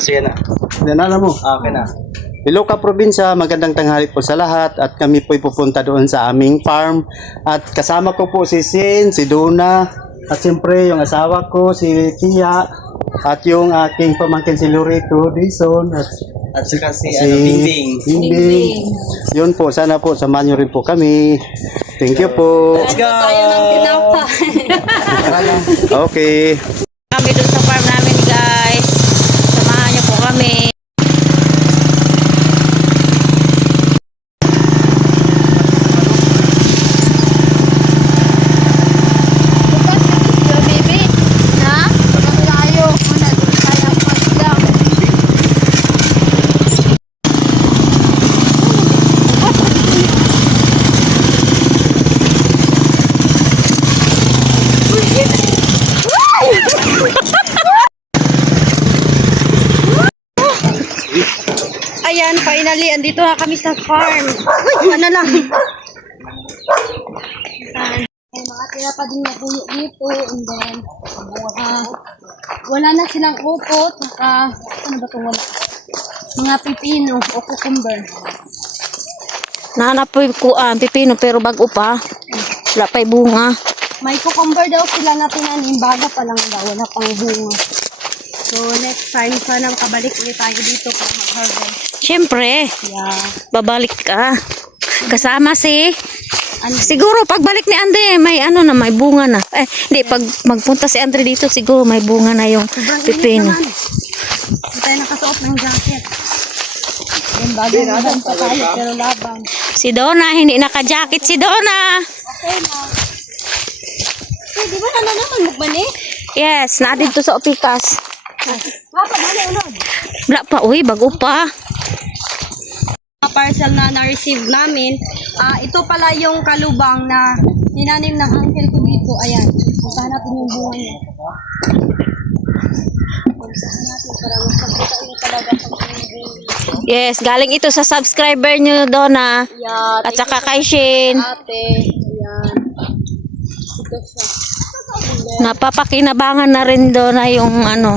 Kasi yan na. Yan alam mo. Okay na. Iloca Probinsya, magandang tanghali po sa lahat at kami po'y pupunta doon sa aming farm at kasama ko po si Sin, si Donna at siyempre yung asawa ko si Tia at yung aking pamangkin si Loreto Dison At saka si Bingbing. Bingbing. Yun po, sana po samahan nyo rin po kami. Thank you po. Let's go! Tayo ng tinapa. Okay. Kami dun sa farm namin, guys. Samahan niyo po kami. Ayan, finally, andito na kami sa farm. Uy, ano lang. May mga tira pa din na puno dito. And then, wala na silang upot. Ano ba itong wala? Mga pipino o cucumber. Nahanap po yung pipino pero bago pa. Wala pa'y bunga. May cucumber daw sila na tinanim. Bago pa lang daw. Wala pang bunga. So, next time, sana makabalik ulit tayo dito para mag-harvest. Siyempre, Yeah. babalik ka. Kasama si... Ano? Siguro pagbalik ni Andre, may bunga na. Hindi, pag magpunta si Andre dito, siguro may bunga na yung Sobrang pipino. init naman. Hindi tayo nakasuot ng jacket. Yung bagay na pa tayo, pero laban. Si Donna, hindi naka-jacket si Donna. Okay na. Eh, di ba na naman magbani? Yes, naadito sa opikas. Papa, bali ulod. Wala pa, uy, bago pa. Parcel na na-receive namin. Ito pala yung kalubang na ninanim ng uncle ko dito. Ayan. Puntahan natin yung bunga niya. Puntahan natin para makakita niyo talaga pag Yes, galing ito sa subscriber nyo, Donna. yeah, At saka kay Shane. ate. Ayan. Ito siya. Napapakinabangan na rin Donna yung ano.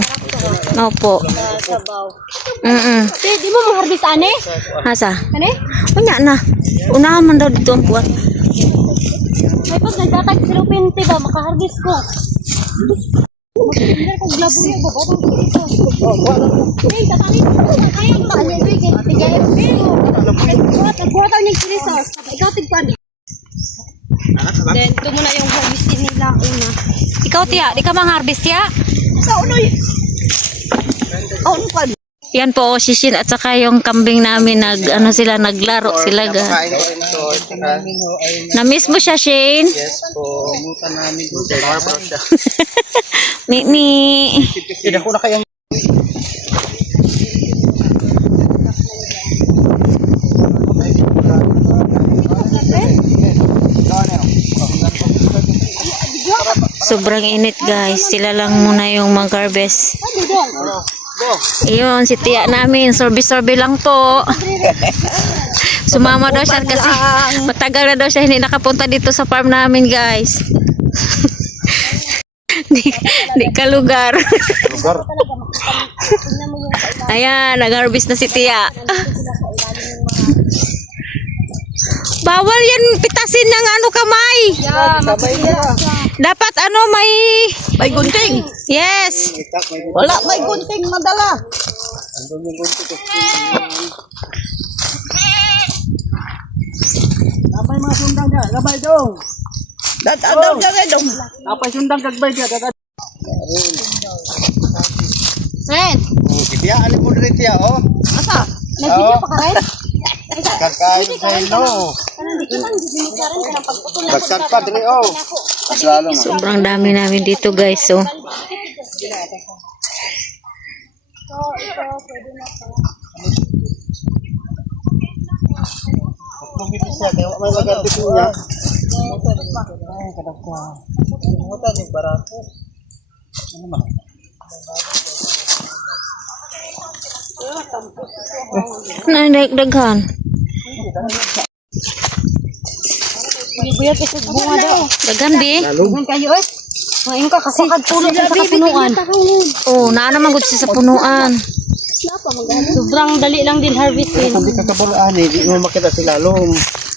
Opo. Sabaw. Mm-mm. Di mo maharbis ane? Asa? Ane? Unya na. Unahan man daw dito ang buwan. May pag nagtatag si Lupin, diba? Makaharbis ko. Magpindar ko glabo niya, bababang ko dito. Hey, tatali ko. Kaya mo ba? Tigay. Nagbuhat ang nagsirisas. Ikaw tigpan. Then, ito muna yung harvestin nila una. Ikaw, Tia, di ka mang-harvest, Tia? Sa unoy. Ano pa? Yan po, si Shin at saka yung kambing namin naglaro sila. Kain ko rin ito. Na-miss mo siya, Shane? Yes po. Mutan namin. Barbara siya. Mimi. Hindi ko na kayang... Sobrang init, guys. Sila lang muna yung mag-harvest. Ayun, si Tia namin. Sorbe-sorbe lang po. Sumama daw siya kasi matagal na daw siya hindi nakapunta dito sa farm namin, guys. Di ka lugar. Ayan, nag-harvest na si Tia. Bawal yan pitasin ng kamay. Dapat may gunting. Yes. Wala, may gunting madala. Napay mga sundang ka, gabay dong. Dadadaw ka rin dong. Napay sundang kagbay ka, dagat. Sen, Tiya, alin mo rin tiya, oh. asa? Nag-video pa ka rin? Kakain sa ilo. Bagsak pa dali, oh. Mas lalo na. Sobrang dami namin dito, guys. So, Bumili siya, kaya may magandang niya. Ay, kadagka. Mutan yung barato. Ano ba? daghan. Buyat kasi bunga daw. Daghan, bi. Daghan kayo eh. Ngayon ka kasi puno sa punuan. Oh, naa naman gud siya sa punuan. Sobrang dali lang din harvestin. Hindi ka kabalaan eh, di mo makita si lalom.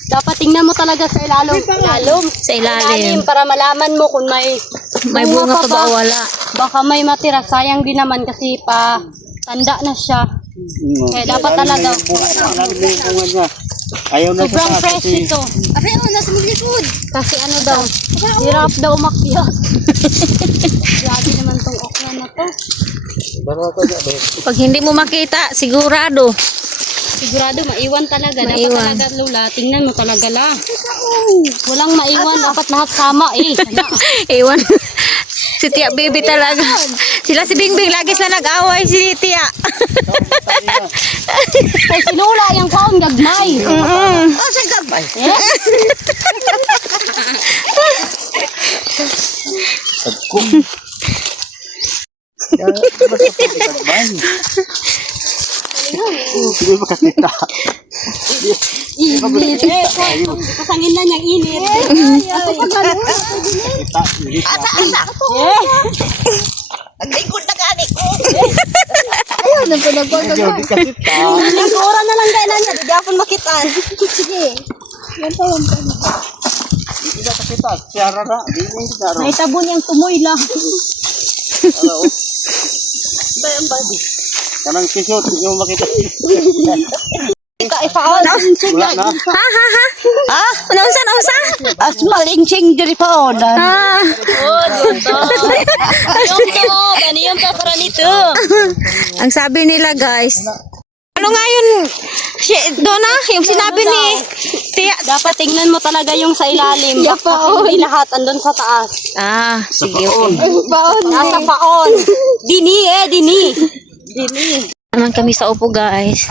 Dapat tingnan mo talaga sa ilalim. Sa ilalim. Para malaman mo kung may Bunga pa ba o wala? Baka may matira. Sayang din naman kasi pa tanda na siya. Kaya dapat talaga. Bunga niya. Ayaw na Sobrang sa taas fresh kasi ito. Nasa likod. Kasi ano daw, hirap daw umakyat. Grabe naman tong okra na to. Pag hindi mo makita, sigurado. Sigurado maiwan talaga. Maiwan. Dapat talaga, Lola. Tingnan mo talaga la. Walang maiwan. Dapat lahat sama eh. Ewan. Si Tia Baby talaga. Sila si Bingbing lagi sila nag-away si Tia. Kay sinula yung kaon gagmay. Oh, sa gabay. Eh? Hindi makakita. Init. Kasangin na niyang init. Naglingkod na gani ko. Ayaw na po nagpagod. Hindi kasita. Oras na lang gaya na niya. Di ako makitaan. Sige. Hindi na kasita. Siyara na. Hindi mo hindi na. May tabo niyang tumoy lang. Bayang badi. Kanang kisot. Hindi mo makita. Ipaon. Wala na. Ah, Unsa? asmaling sing diri pa on. Ah. Oh, dito. Yung to. Ganyan pa para nito. Ang sabi nila guys, ano nga yun, Donna, yung sinabi ni Tia. Dapat tingnan mo talaga yung sa ilalim. Hindi lahat andun sa taas. Ah, sige. Paon. Nasa paon. Dini. Naman kami sa upo guys.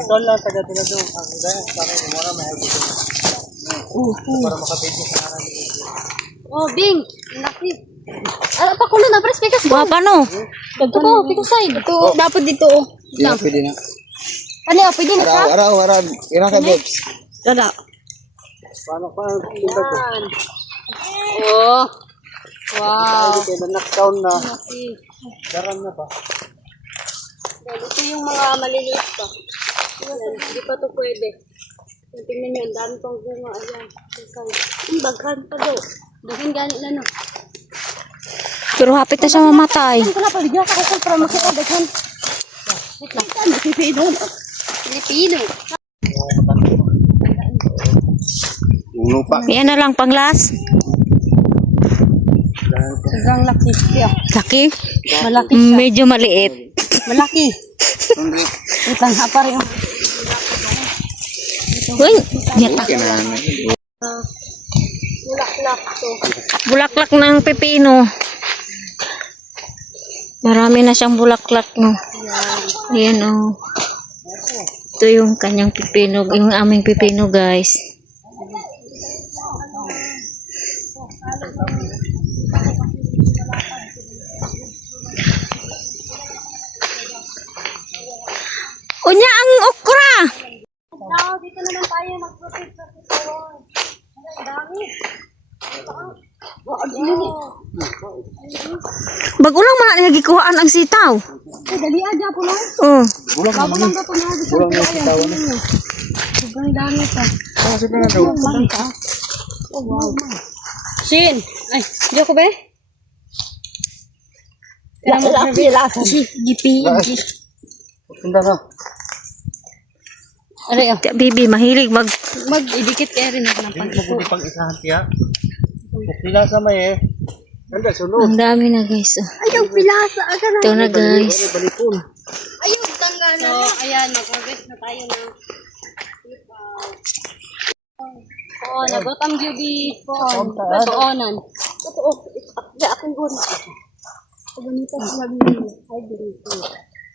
Ito lang taga tila doon. Ang gaya. Para mura may hagod. Para makapiti sa harap. Oh, Bing. Laki. Ala pa kulo na, pres, pikas ko. Wapa no? Dito ko, pikas side. Ito, dapat dito. Hindi na pwede na. Ano, pwede na ka? Araw. Irang ka babes. Dada. Paano pa ang tinta ko? Oh. Wow. Kaya na knockdown na. Laki. Daram na ba? Ito yung mga maliliit pa. Ayan, hindi pa to pwede. Tingnan nyo, ang dami pang bunga. Ayan, sa side. Ang daghan pa daw. Daghan gani na no. Pero hapit na siya mamatay. Saan ko na paligyan sa kusol para makita daghan. Wait lang. Pilipino. Yung lupa. Yan na lang panglas. Sobrang laki siya. Laki? Malaki siya. Medyo maliit. Malaki. Wait lang, pa rin. Uy, yata. Bulaklak to. Bulaklak ng pepino. Marami na siyang bulaklak no. Ayan oh. Ito yung kanyang pepino, yung aming pepino guys. Unya ang okra. Dito naman tayo mag-proceed sa sitawon. Ang dami. Bagulang man na gikuhaan ang sitaw. Dali aja po lang. Oh. Bulang Bago lang ba po na? Bulang na si tawa na. Sobrang dami pa. Kasi pa na daw. Oh, wow. Shin! Ay, diyo ko ba? Gipi. Punta na. Aray, Tia Bibi mahilig mag-idikit kayo rin ng Hindi mo pang isahan siya. Sila sa may eh. Ganda, sunod. ang dami na guys. Oh. Ayaw, pilasa. Ito na guys. Balipon. Ayaw, tangga na. So, ayan, mag-harvest na tayo ng Oo, nagotang jubi. Totoonan. Totoo. Di, aking guna. Ganito sa mabili. Ay, ganito.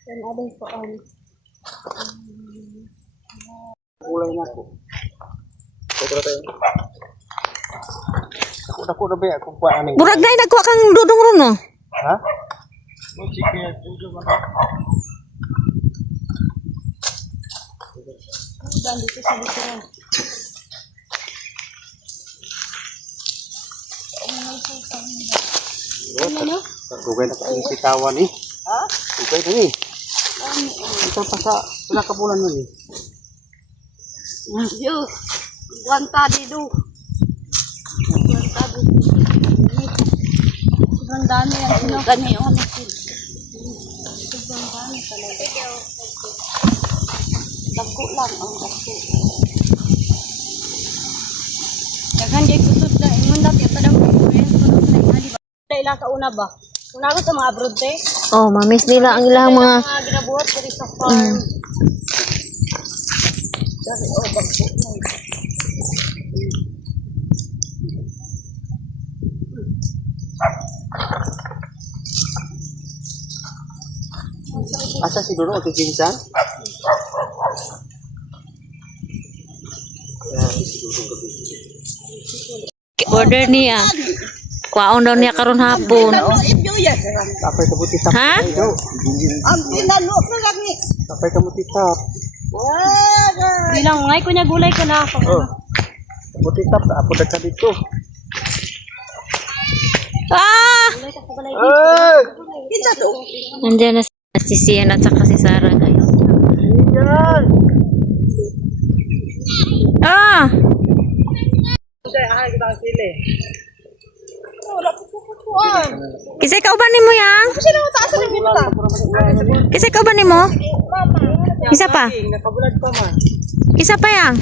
Yan, aday po ang Kulay na ako. Ito tayo. Ako na ba kung paano. Burag na nagkuha kang dudong ron no. Ha? Sige, dudong ba? dito sa likuran. Dugay na ka ang sitawan eh. Ha? Okay, dali. Ito pa sa pinakabulan mo eh. Yo, guantado do. Guantado. Sobrang dami yan. Gani yun. Sobrang dami talaga. Dako lang ang dako. Daghan di kusot na. Ingon dati ito daw. Dahil sa una ba? Una ko sa mga abroad te. Oh, mamiss nila ang ilang mga ginabuhat diri sa farm. Dati bagso. Asa si Dono o pinsan? order niya. Kwaon daw niya karon hapon. Tapay ka buti tap. Ha? Ang pinalo na lang ni. Tapay ka buti tap. Bilang ngay ko niya gulay ko na ako. Oh. Buti tap, apo ka dito. Ah! Ay! Kinsa to? Nandiyan na si Sian at saka si Sarah, guys. Yan! Ah! Kaya ay kita sili. Kisay ka uban nimo yang? Sino taas na kita? Kisay ka uban nimo? Isa pa? Nakabulag pa man. Isa pa yang?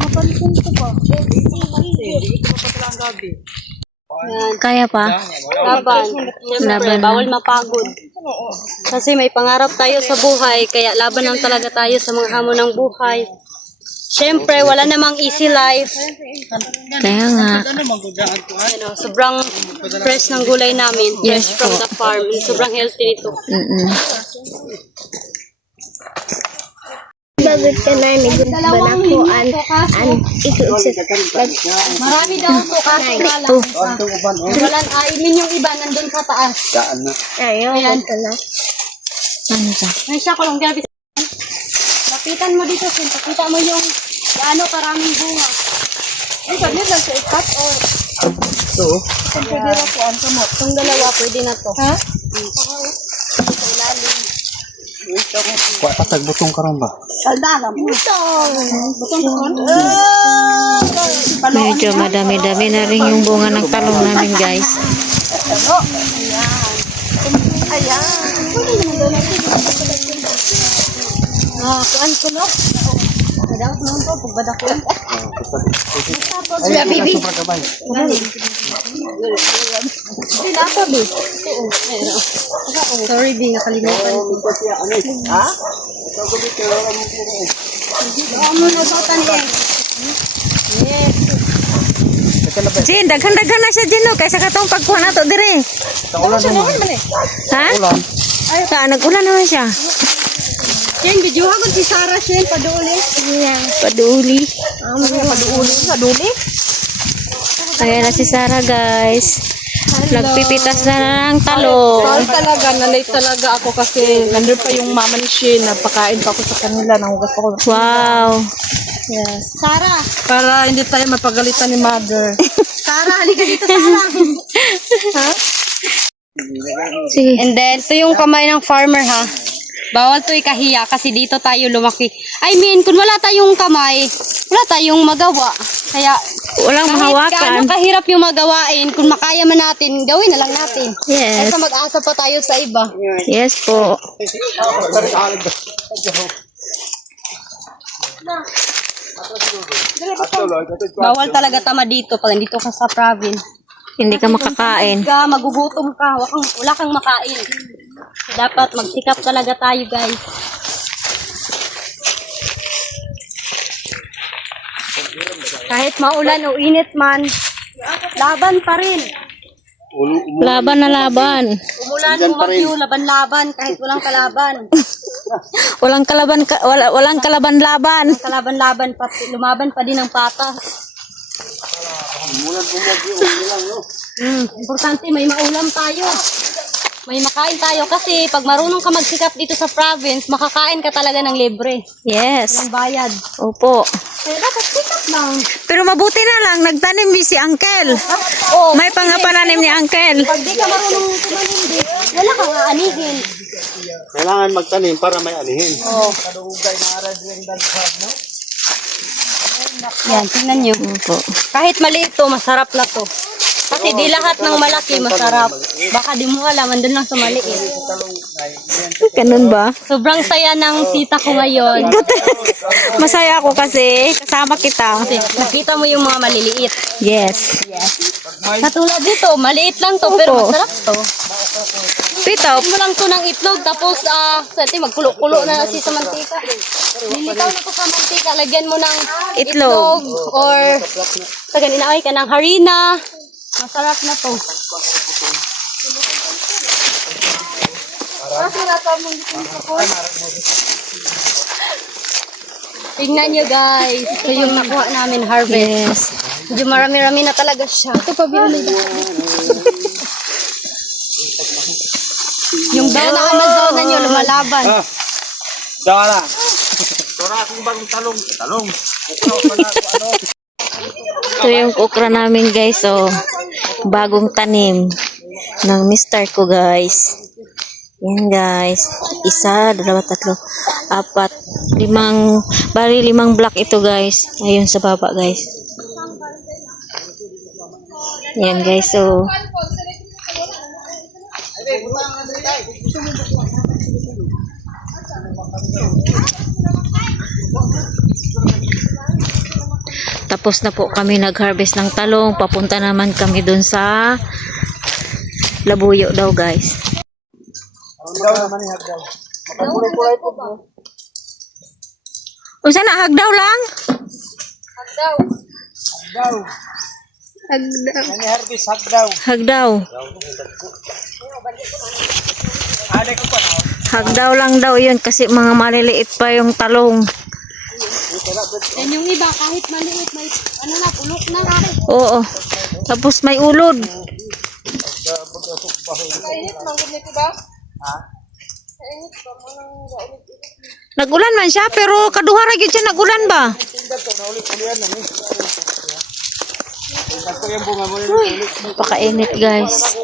Mapansin ko ba? Hindi ko mapatalang gabi. Kaya pa? Laban. Siyempre, Laban. bawal mapagod. Kasi may pangarap tayo sa buhay, kaya laban lang talaga tayo sa mga hamon ng buhay. Siyempre, wala namang easy life. Kaya nga. Ano, sobrang fresh ng gulay namin. Yes Fresh from po. the farm. Sobrang healthy nito. Babit ka na ni banakuan an ikuusap Marami daw po kaso wala. Walang aimin yung iba, nandun sa taas. Daan na. ayo ganto na Ano siya? Ay, siya ko lang grabe. Lapitan mo dito, Sin. Pakita mo yung gaano karaming bunga. Ay, sabi lang sa ikat or Ito. pwede na po ang kamot. Itong dalawa, pwede na to. Ha? Kuha patag butong karon ba? Saldagan mo. Medyo madami-dami na rin yung bunga ng talong namin, guys. Kuan ko no? Madawat naman po, pagbada ko. Tapos ya bibi. Sorry, Bi, nakalimutan ko. Ha? Ano na ba tanin? Yes. Jin, daghan-daghan na siya, Jin, no? Kaysa katong pagkuha na to, dire. Taulan naman. Ha? Ulan. Ay, nag-ulan naman siya. Shen, video ko si Sarah, Shen, paduuli. Paduli. Paduli. Ayan na si Sarah, guys. Nagpipitas na ng talong. Talaga, nalate talaga ako kasi nandun pa yung mama ni Shin. Napakain pa ako sa kanila. Nahugas pa ako. Wow. Yes. Sarah, Para hindi tayo mapagalitan ni mother. Sarah, halika dito, Sarah. Sige. And then, ito yung kamay ng farmer, ha? Bawal to ikahiya kasi dito tayo lumaki. I mean, kung wala tayong kamay, wala tayong magawa. Kaya, Walang kahit mahawakan. gaano kahirap yung magawain, kung makaya man natin, gawin na lang natin. Yes. Kaysa mag-asa pa tayo sa iba. Yes po. Bawal talaga tama dito pag nandito ka sa province. Hindi ka makakain. Magugutom ka, wala kang makain. So, dapat magsikap talaga tayo, guys. Kahit maulan o init man, laban pa rin. Laban na laban. Umulan o bagyo, laban-laban kahit walang kalaban. Walang kalaban-laban. Kalaban-laban pa, lumaban pa din ang patas. Importante may maulam tayo. May makain tayo kasi pag marunong ka magsikap dito sa province, makakain ka talaga ng libre. Yes. Walang bayad. Opo. Kaya dapat sikap lang. Pero mabuti na lang, nagtanim si Uncle. Oh, May pangapananim ni Uncle. pag di ka marunong tumanim, wala kang aanihin. Kailangan magtanim para may anihin. Kadugay na ara diyang daghan, no? Yan, tingnan nyo. Opo. Kahit maliit to, masarap na to. Kasi di lahat ng malaki masarap. Baka di mo alam, andun lang sa maliit. Ganun ba? Sobrang saya ng tita ko ngayon. Masaya ako kasi kasama kita. Kasi nakita mo yung mga maliliit. Yes. Katulad dito, maliit lang to, pero masarap to. Pito. Mo lang to ng itlog, tapos sa magkulo-kulo na si sa mantika. Lilitaw na to sa mantika, lagyan mo ng Itlog. or sa ganinaaway ka ng harina. Masarap na to. Tingnan nyo guys, ito yung nakuha namin harvest. Medyo marami-rami na talaga siya. Ito pa yung daw na Amazona nyo lumalaban. Dala. Tora akong bagong talong. Talong. Ito yung okra namin guys. So, bagong tanim ng mister ko guys. Yan guys. 1, 2, 3, 4, 5. Bali 5 block ito guys. Ayun sa baba guys. Yan guys. So, tapos na po kami nag-harvest ng talong. Papunta naman kami dun sa Labuyo daw guys. Hagdaw naman ni hagdaw. Makakulay po ba? Unsa na hagdaw lang? Hagdaw. Nani harvest hagdaw. Hagdaw. Ade ko pa na. Hagdaw lang daw yun kasi mga maliliit pa yung talong. Yan yung iba, kahit maliit, may ano na, pulok na. Oo. Tapos may ulod. Nagulan man siya pero kaduha ra gyud siya nagulan ba? Uy, pakainit guys.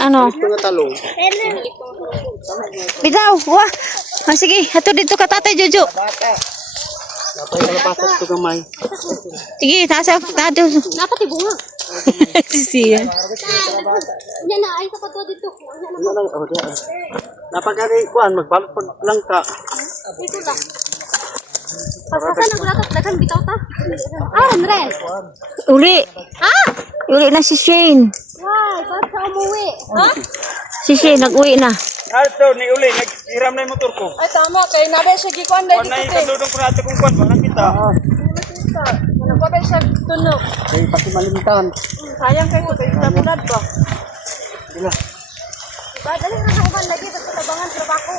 Ano? Mga talong. Bitaw, wah. Ah, sige, hato dito ka tatay Jojo. Dapat kalapasat ito kamay. Sige, tasa tato. Dapat ibunga. Siya. Yan na, ay sapat to dito. Dapat kani kuan magbalot lang ka. Dito lang. Pasasan ang latot, dagan bitaw ta. Andres. Uli. Uli na si Shane. Wow, ba't ka umuwi? Ha? Si Shane nag-uwi na. Alto ni uli naghiram na yung motor ko. Ay, tama. Kaya nabe siya gikuan dahil Kuan na ikadudong ko natin kung kuan ba kita. Nagpapay siya tunog. Kay pati malimtan. Sayang kayo, kaya tabunad ba? Diba, dali na sa uban lagi, sa tabangan trabaho.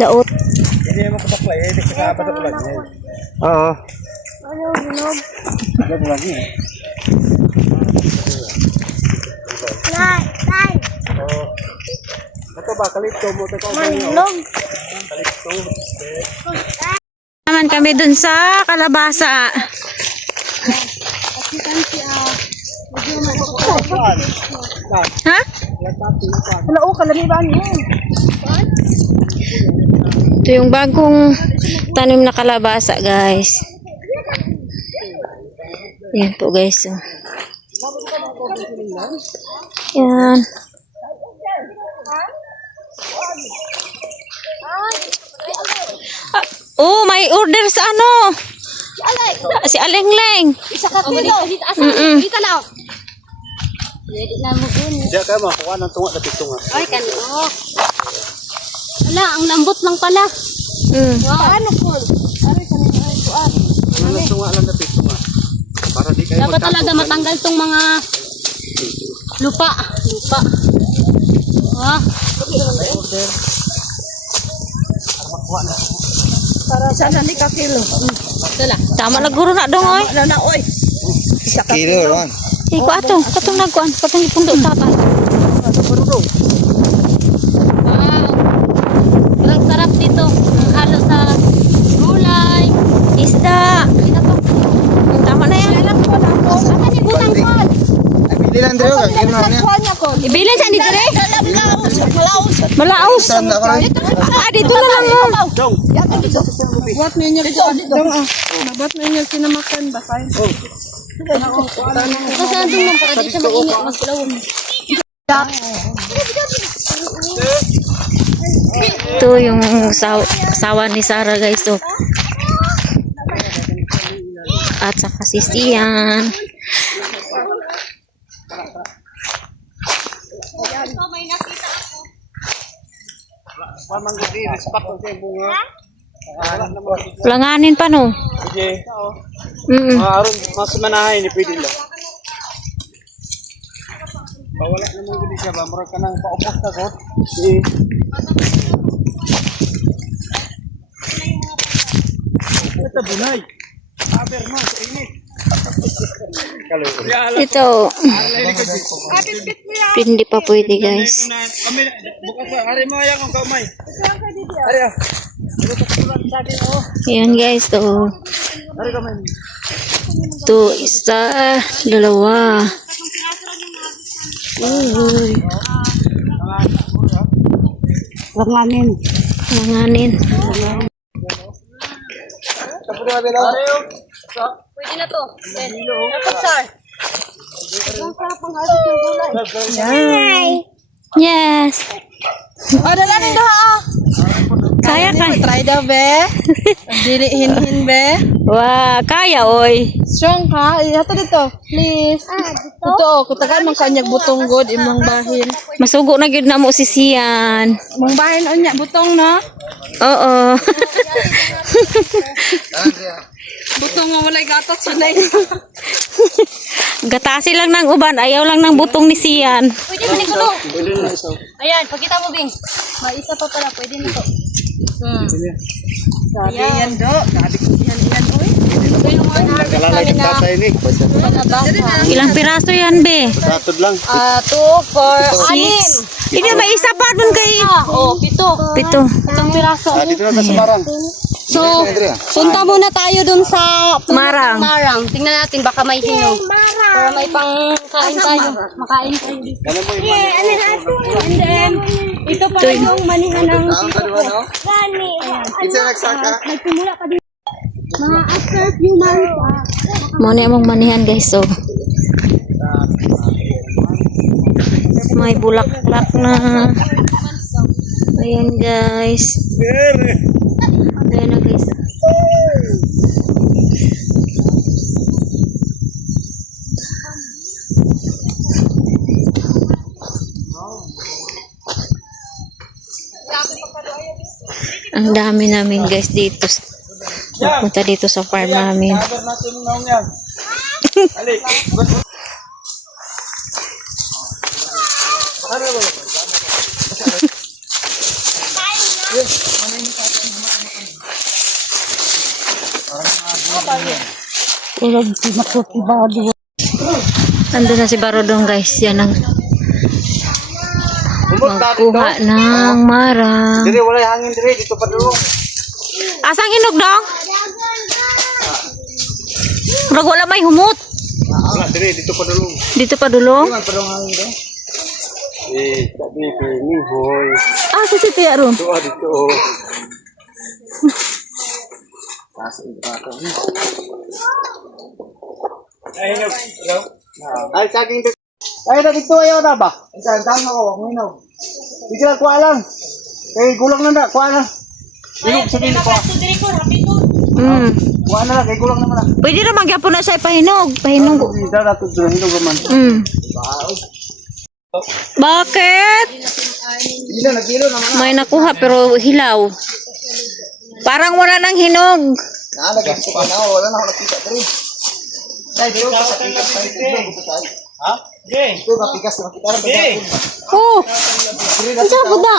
Daot. Hindi mo kapaklay eh di ka pa sa bulan niya. Oo. Ano, hinog? Sa bulan niya. Nay! Ito ba kalito mo ito ko. Hinog! Naman kami dun sa kalabasa. Ha? Wala o, kalamiban mo. Ito yung bagong tanim na kalabasa, guys. Yan po, guys. Yan. Oh, may order sa ano? Si Alengleng. Isa ka kilo. Asa, dito lang. Ready na mo dun. Hindi ka makuha ng tunga na tunga. Ay, kanino. Wala, ang lambot lang pala. Wow. Paano po? Aray, kanino ay kuan. Ano tunga lang na tunga. Para di kayo Dapat talaga matanggal tong mga lupa. Ah. Para saan ni ka kilo? Ito lang. Tama na guro na dong, oy. Ano na, oy? Kilo ron. Iko ato, katong nagkuan, katong ipundo tatay. Wow. Ang sarap dito. Halo sa gulay. Isda. Ito po. Tama na yan. Alam ko na po. Asa ni Andre, ginawa niya. Ibilin sa dito rin. Malaos. Dito na lang mo. Buat ninyo dito. Buat ninyo sinamakan basahin. Kasaan doon lang para dito mainit. Mas lawom. Ito yung asawa ni Sarah guys. So, at saka si Sian. Langanin pa no? Sige. Mm. Mas manahay ni pwede lang. Bawala na mo gini siya ba? Murag ka nang paupos na ko. Ito bunay. Aber mo sa init. Ito. Hindi pa pwede guys. Kami bukas pa. Hari mo ayan kung kamay. Hari ah. Ayan guys. To. Hari kamay. To isa, dalawa. Langanin. Langanin. Pwede na to. Napagsar. Yes. Dalanin do ha. Kaya ka. Try daw be. Dilihin be. Wah, kaya oy. Strong ka. Ito dito. Please. Ito. Kutagan mong kanyag butong good. Imong bahin. Masugo na gyud namo si Sian. Imong bahin unya butong no. Oo. Butong mo walay gatot sunay. Gatasi lang ng uban, ayaw lang ng butong ni Sian. Pwede mo ni kulong. Ayan, pakita mo Bing. May isa pa pala. Pwede na to. Sabi yan do. Sabi ko yan oy. Ito yung mga harvest namin na panabasa. Ilang piraso yan, be? Satod lang. 2, 4, 6. Hindi, may isa pa dun kay... Oh, 7. Pito. Itong piraso. Dito na sa Marang. So, punta muna tayo dun sa Marang. Marang. Tingnan natin, baka may hinog. Para may pangkain tayo. Makain tayo dito. Kala mo yung And then, ito pa yung manihan ng sito. Isa nagsaka. Nagsimula pa din. Mga after few months. Muna mong manihan, guys. So, may bulaklak na. Ayan, guys. Ayan na, guys. Ang dami namin guys dito. Punta dito sa farm namin. Nandun na si Barodong guys. Yan ang magkuha ng marang. Dire wala hangin dire dito pa dulong. Asang hinog dong? Murag wala may humot. Wala dire dito pa dulong. Dito pa dulong? Man pa dong hangin do. Sabi ko ni boy. Sa City Aron. Dito dito. Taas ito ato. Ay hinog. Ay saging dito. Ay na dito ayaw na ba? Isang taon ako, hinog. Bigla kuha lang. Kay gulang na kuha lang. Hinog sabihin ko. Kuha na lang, kay gulang naman na. Pwede na magyapon na siya ipahinog. Pahinog. Hindi na nato hinog naman. Bakit? Hindi na nagkilo naman. May nakuha pero hilaw. Parang wala nang hinog. Nalagay ko pa na, wala na ako nakita diri. Dai dito sa pikas tayo. Ha? Ge. Ito mapikas na kita lang ba? Oh. Ano buda?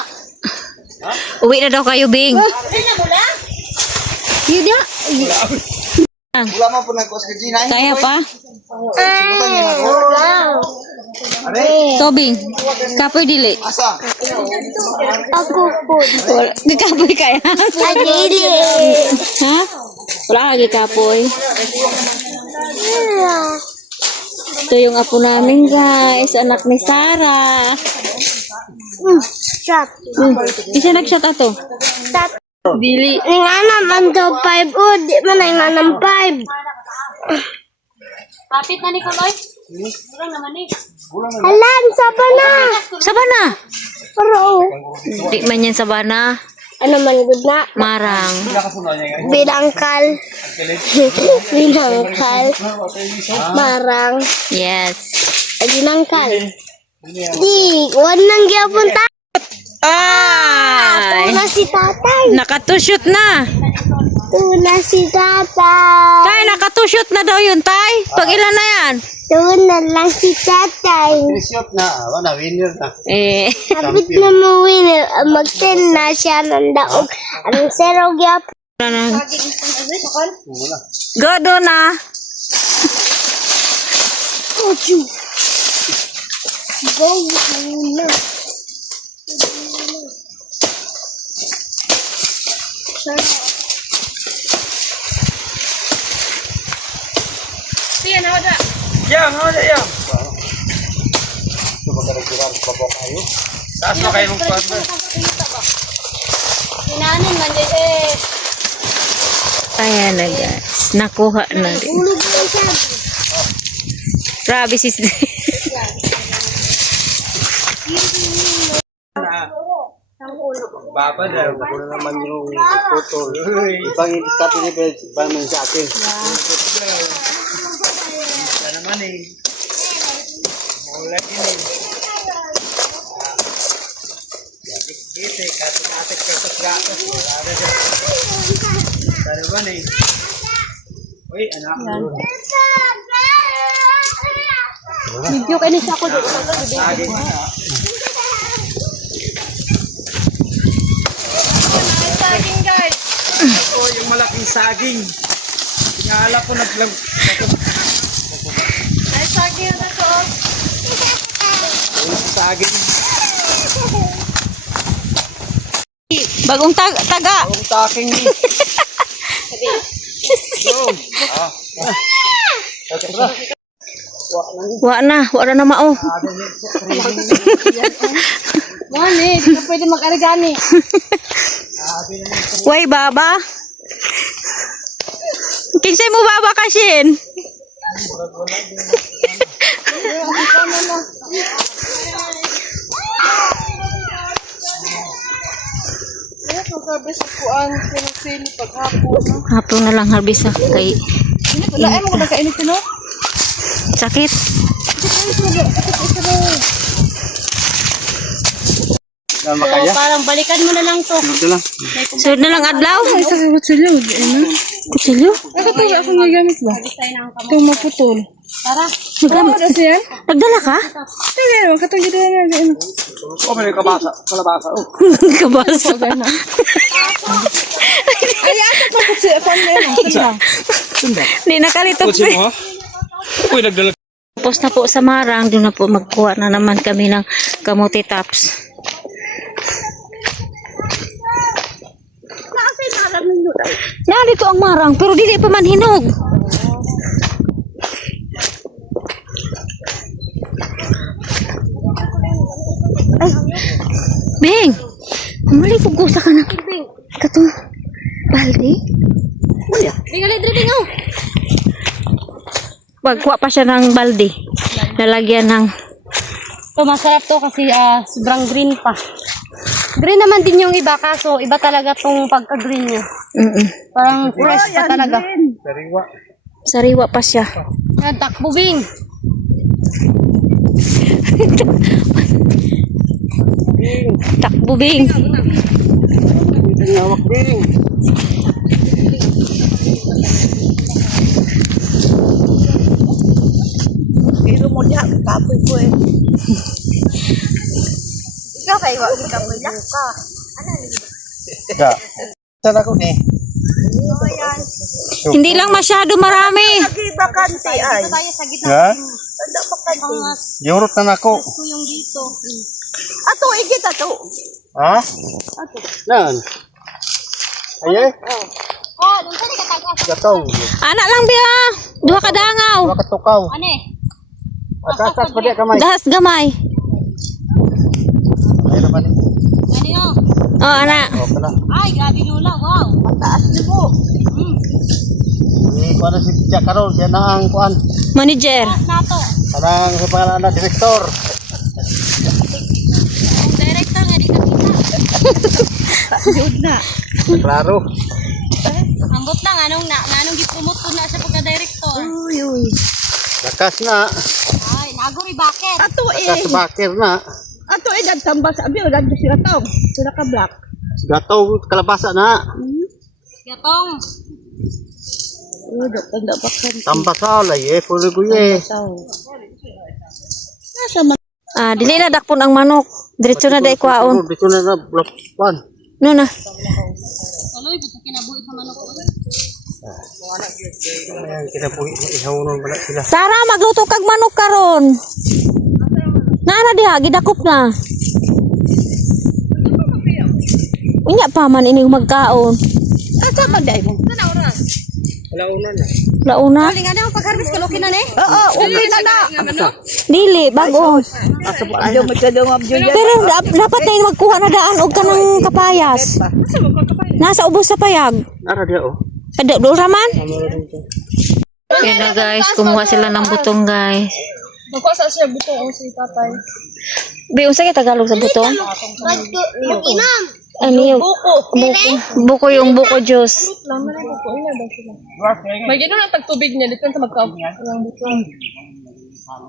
Uwi na daw kayo, Bing. Yuda. Wala mo po nagkuas ka Gina. Kaya pa? Are? Tobing. Kapoy dili. Asa? Ako po. Di kapoy kaya? Adili. Ha? Wala lagi kapoy. Ito yung apo namin guys, anak ni Sarah. Shot. Isa nag-shot ato. Shot. Dili. Nga naman daw 5. Oh, di man na nga ng 5. Kapit na ni Kaloy. Murang naman eh. Halan, saba na. Sabana. Pero, Di man yan sabana. ano man good na? Marang. Bilangkal. Bilangkal. Marang. Yes. Bilangkal. Di, wala nang gyapon ta. Ay! Tuna si tatay. Nakatushot na. Tuna si tatay. Tay, nakatushot na daw yun, Tay. Pag ilan na yan? Tuna lang si tatay. Shot na, wala, winner na. Eh. Kapit na mo winner. Mag-10 na siya ng daog. Anong zero gyapon? Godo na. Go muna. Yang, ano yang? Taas na kayo mong kwarto. Kinanin man din eh. Ayan na guys. Nakuha na rin. Ulog na siya. Grabe sis. Baba na. Ako na naman yung photo. Ibang i-stop niya, pero ibang naman sa akin. Isa naman eh. Mula din eh. Gite, katik-katik kertas gatas. Wala na dyan. Isa naman eh. Uy, anak mo. Video kayo ni Sako doon. Saging na. Saging guys. Ito yung malaking saging. Tingala ko naglag. Ay, saging na to. Saging. Bagong taga. Ang taking ni. Wa na na mao. Mani, di ka pwede mag-arigani. Way baba. Kinsay mo baba kasin? Sabi sa kuan, pinasili paghapon. Hapon na lang harbisa kay Wala ay mo nagkainit no? sakit. Tama kaya? Parang balikan mo na lang to. Ito lang. Sunod na lang adlaw. Sa kutsilyo, Kutsilyo? nakatuwa akong nagamit ba? Itong maputol. Tara. Magamit. Ano siya? Nagdala ka? Sige, katong gito na yan. Oh, may kabasa. Kalabasa. Oh. Kabasa. Ay, asa pa kutsilyo. Paano na yan? Di nakalito. ha? Uy, nagdala. Tapos na po sa Marang, doon na po magkuha na naman kami ng kamuti tops. Narito ang Marang, pero dili pa man hinog. Ay, Beng! Umali po gusa ka na. Katong balde? Bingali, dribbing oh. Magkuha pa siya ng balde. Lalagyan ng Ito, masarap to kasi sobrang green pa. Green naman din yung iba, kaso iba talaga tong pagka-green niya. Parang fresh pa talaga. Sariwa. sariwa pa siya. Yan, takbubing. Takbubing. Tinawak din. Pero mo diha kapoy ko eh. Ikaw kay wa kapoy lang ka. Ya. Saan ako ni? Hindi lang masyado marami. Lagi bakante ay. Tayo sa gitna. Ya? Ada bakante. Yorot na nako. Ito yung dito. Ato igit ato. Ha? Nan. Aye? Oh, doon ka na katagas. Gataw. Anak lang biya. Duha ka dangaw. Wala katukaw. Ano eh? Atas pa dia kamay. Dahas gamay. Mayroon ba ni? Ganyo. Oh, ana. O pala. Ay, grabe lula. Wow. Mataas niyo po. Ni kuan si Tia Carol siya na ang kuan. Manager. Nato. Kanang sa pangalan na direktor. Ang director nga di ka Jud na. Klaro. Ambot na nganong gi-promote ko na siya pagka-director. Lakas na. Ay, naguri bakit? Ato Lakas bakir na. ato dagtambas abi ug dagto sila taw. Sila ka black. Gataw kalabasa na. Gatong. Tanda bakhan. Tambasal ay puro guye. Ah, dili na dakpon ang manok. Diretso na dai kwaon. Dito na block 1. No na. Tuloy buto kinabuhi sa manok ko. Ayan, kinabuhi na ihawon wala sila. Sara, magluto kag manok karon. Nara diha gidakop na. Unya pa man ini magkaon. Asa man dai mo? Sana oras. Launa. Lingan na pag-harvest ko loki na ni. Oo, okay na na. Dili bago. Ayaw mo kadong abyo yan. Pero dapat na magkuha na daan og kanang kapayas. Nasa ubos sa payag. Nara dia oh. Ada dora man. Yan na guys, kumuha sila ng butong guys. Magkuha sa siya buto o si tatay. Bi unsa kay Tagalog sa butong? Inam. Ano yung buko yung buko juice. May gino lang tagtubig niya dito sa magkaw. Ang butong.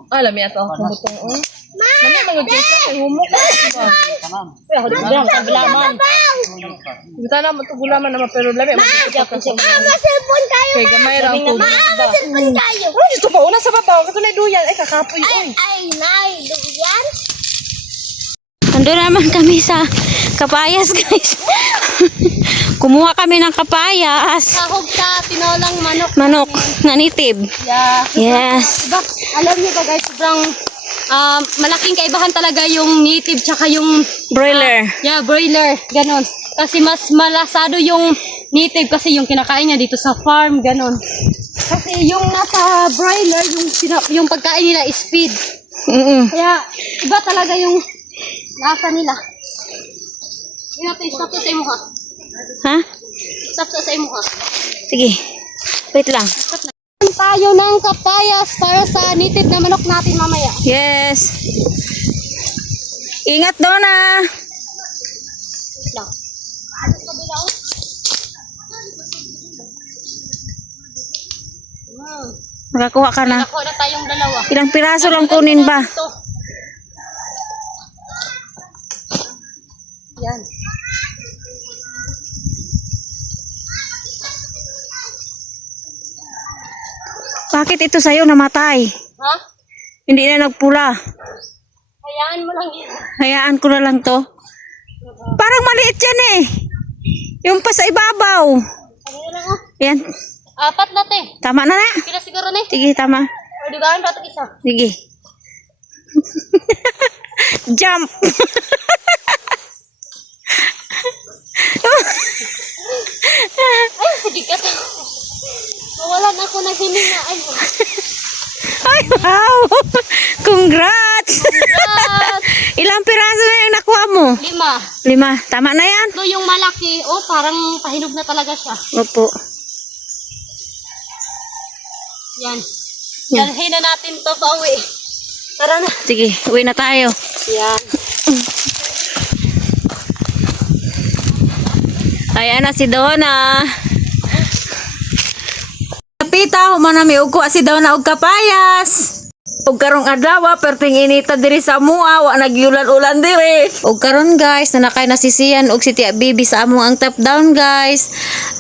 Alam niya to ang butong. Mami mga gisa kay humok. Kaya ako din ang gulaman. Kita na mo to gulaman na pero labi mo ka sa. Masilpon kayo. Kay gamay ra ang tubig. Masilpon kayo. Oh, dito pa una sa babaw. Kato na duyan ay kakapoy oy. Ay, nay, duyan. Ando naman kami sa kapayas guys. Kumuha kami ng kapayas. Sahog sa tinolang manok. Manok na native. Yeah. Yes. Diba, alam niyo ba guys, sobrang malaking kaibahan talaga yung native tsaka yung Broiler. broiler, ganon. Kasi mas malasado yung native kasi yung kinakain niya dito sa farm, ganon. Kasi yung nasa broiler, yung pagkain nila is feed. Kaya iba talaga yung lasa nila. Yun natin, stop to sa imo ha. Ha? Stop to sa imo ha. Sige. Wait lang. Tayo ng kapayas para sa native na manok natin mamaya. Yes. Ingat Donna. Wait lang. Makakuha ka na. Nakuha na tayong dalawa. Ilang piraso lang kunin ba? Ito. Yan. Bakit ito sa'yo namatay? Ha? Hindi na nagpula. Hayaan mo lang yan. Hayaan ko na lang to. Parang maliit yan eh. Yung pa sa ibabaw. Ano lang oh. Yan. 4 na te. Tama na na. Pila siguro ni. Sige, tama. O di ba ang dapat isa? Sige. Jump. Ay, sige ka. Mawalan ako ng hininga. Ay, Ay, wow. Congrats. congrats. Ilang piraso na yung nakuha mo? 5. 5. Tama na yan. Ito yung malaki. Oh, parang pahinog na talaga siya. Opo. Yan. Dalhin na natin to pa uwi. Tara na. Sige, uwi na tayo. Yan. Ayan na si Donna. Pita, humanami ugko si Donna og kapayas. Og karong adlaw perting inita diri sa mua, wa nagyulan-ulan diri. Og karon guys, nanakay na si Sian og si Tia Bibi sa among ang top down guys.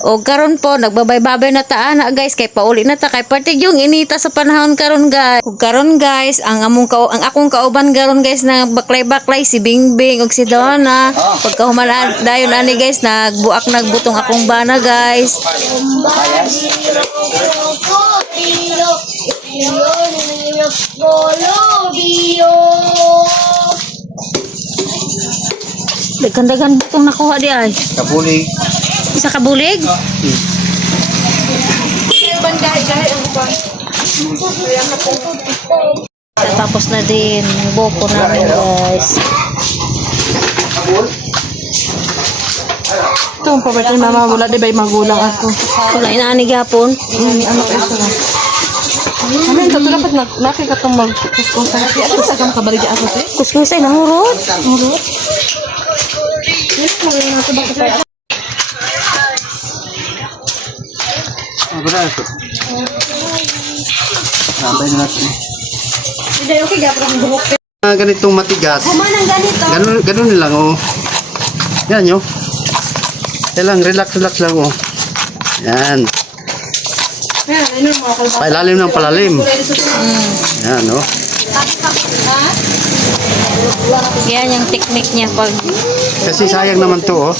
Og karon po nagbabay-babay na ta ana guys kay pauli na ta kay perting yung inita sa panahon karon guys. Og karon guys, ang akong kauban karon guys na baklay-baklay si Bingbing og si Donna. Pagkahuman dayon ani guys, nagbutong akong bana guys. Dagan-dagan butong nakuha di ay. Kabuli. Isa ka bulig? Tapos na din yung buko namin guys. Ito ang paborito ni mama, wala di ba yung magulang ako. Wala inaani gapon. Ano kayo sila? Ano yung tatlo dapat nakika itong mag-kuskusan. Kaya ito sa kang kabaligi ako te. Kuskusay nahurot. Ano ba ito? Sabay na natin. Hindi, okay, gapon ang buhok. Ganitong matigas. Kumanang ganito. Ganun lang oh. Yan yo. Yan lang, relax lang oh. Yan. Ayan, ano mga kalba. Pailalim ng palalim. Yan oh. Yan yung technique niya pag Kasi sayang naman to oh.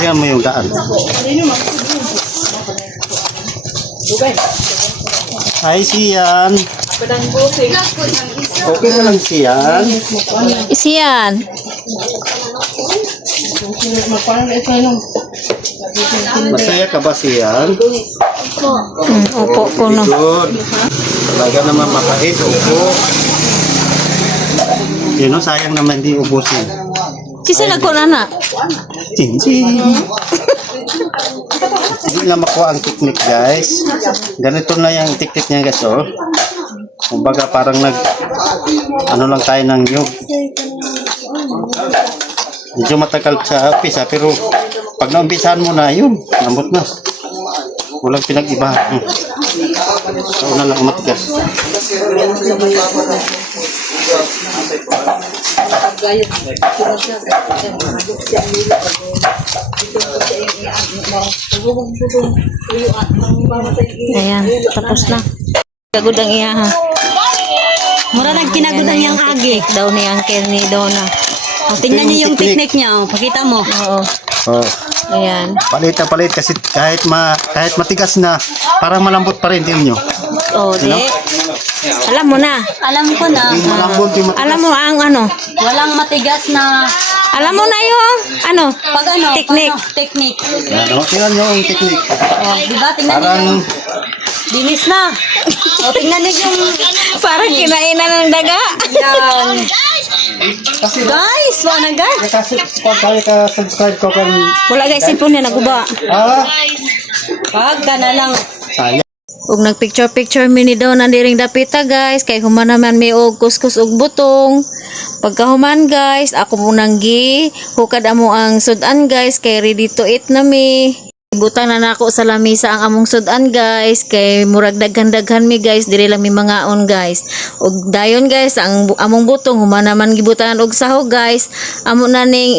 Tingnan mo yung daan. Hi, Sian. Okay ka lang, Sian. isiyan. Masaya ka ba, Sian? Opo ko no. Good. Talaga naman mapait, upo. Yun o, sayang naman di ubusin. Sisa na ko na. Chin-chin. Hindi lang makuha ang technique, guys. Ganito na yung technique niya, guys, oh. Kumbaga parang ano lang tayo ng yug. Medyo matagal sa umpisa, pero pag naumpisahan mo na, yun, lambot na. Walang pinag-iba. So, na lang matigas. Ayan, tapos na. Kagudang iya ha. Mura nagkinagudang yung agi. Daw ni Uncle ni Donna. Tingnan niyo yung technique niya, oh. Pakita mo. Oo. Oh, Ayan. palit na palit kasi kahit matigas na, parang malambot pa rin, tingnan nyo. O, di. Alam mo na. Alam ko na. Yung malambot, yung matigas. Alam mo ang ano. Walang matigas na Alam mo na yung ano. pag ano, Technique. paano? Technique. Yan, oh, tingnan nyo yung technique. Oh, di ba? Tingnan niyo Parang, yung dinis na. O, tingnan niyo yung Parang kinainan ng daga. yan. kasi, Guys, wala na guys. kasi pag kaya ka subscribe ko kan, Wala guys, cellphone niya naguba. Pag ka na lang. sayang. Ug nagpicture-picture mi ni daw nandiring dapita guys. Kay human naman may og kuskus ug butong. Pagkahuman guys, ako munang gi. Hukad amo ang sudan guys. Kay ready to eat na mi. Butang na nako sa lamisa ang among sudan guys. Kay murag daghan-daghan mi guys. Diri lang mi mangaon guys. Ug dayon guys, ang among butong human naman gibutangan og sahog guys. Amo na ning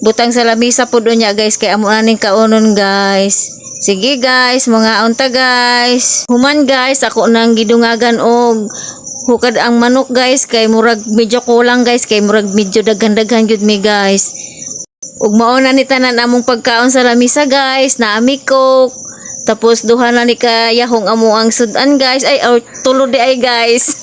butang sa lamisa pud unya guys. Kay amo na ning kaonon guys. Sige guys, mga unta guys. Human guys, ako nang gidungagan og hukad ang manok guys. Kay murag medyo kulang guys. Kay murag medyo daghan-daghan gyud mi guys. Ug mauna ni tanan among pagkaon sa lamisa guys. Naami coke. Tapos duha na ni kayahong amo ang sudan guys. Ay, tulo di ay guys.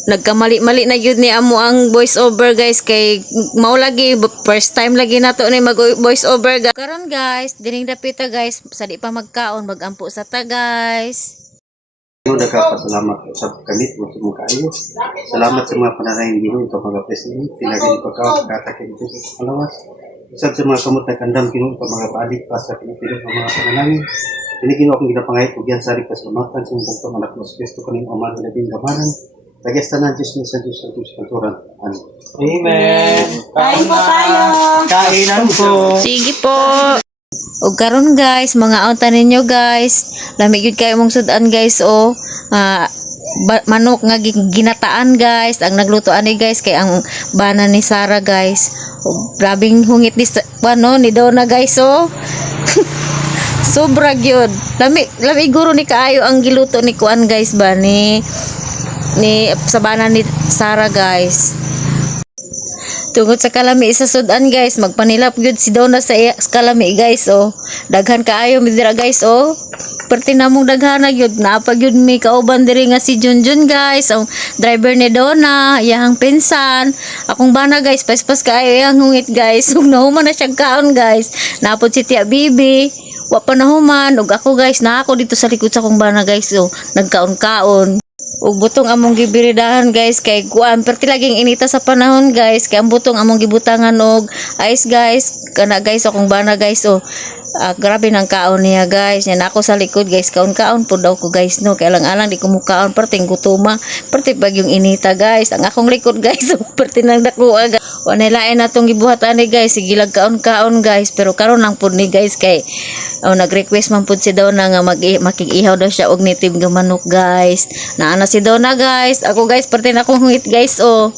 Nagkamali-mali na gyud ni amo ang voice over guys kay mao lagi first time lagi nato ni mag voice over guys. Karon guys, dining dapita guys, sa di pa magkaon magampo sa ta guys. Nagkapasalamat sa kamit mo sa mga kayo. Salamat sa mga pananayin mo ito mga presidente. Pinagin pagkakatakin ito sa kalawas. Usap sa mga kamot na kandam kinong mga paalit pa sa Pilipino ng mga pananayin. Pinigin akong ginapangayit ko yan sa rikasalamatan sa mga pagkamalak mo sa Kristo kaning aman na labing gamanan. Tagasta na Diyos ni sa Diyos sa Diyos kanturan. Amen. Kain po tayo. Kainan po. Sige po. Ug karon guys, mga aunta ninyo guys. Lamig gyud kay mong sudan guys oh. Manok nga ginataan guys. Ang naglutoan ni guys kay ang bana ni Sarah guys. Ug grabing hungit ni Donna guys oh. Sobra gyud. Lamig guro ni kaayo ang giluto ni kuan guys ba ni sabana ni Sarah guys. Tungod sa kalami sa sudan guys, magpanilap gyud si Donna sa kalami guys oh. Daghan kaayo mi dira guys oh. perti namong daghana gyud na pag yun mi kauban diri nga si Junjun guys, ang driver ni Donna, iyang pinsan. Akong bana guys, paspas kaayo iyang hungit guys. Ug nahuman na siyang kaon guys. Napod si Tia Bibi, wa pa nahuman. Ug ako guys, na ako dito sa likod sa akong bana guys, so nagkaon-kaon. Ug butong among gibiridahan guys kay kuan perti laging inita sa panahon guys, kay ang butong among gibutangan og ice guys kana guys akong bana guys. So grabe nang kaon niya guys. Yan ako sa likod guys, kaon-kaon po daw ko guys no, kay lang-alang di ko mukaon perting gutuma perti pag yung inita guys. Ang akong likod guys so perti nang dakuha guys. Wa nilain natong gibuhatan ni guys, sige lag kaon-kaon guys, pero karon lang pud ni guys kay nag-request man pud si Donna nga makikihaw daw siya og native nga manok guys. Naana si Donna guys. Ako guys perti na akong hungit guys oh.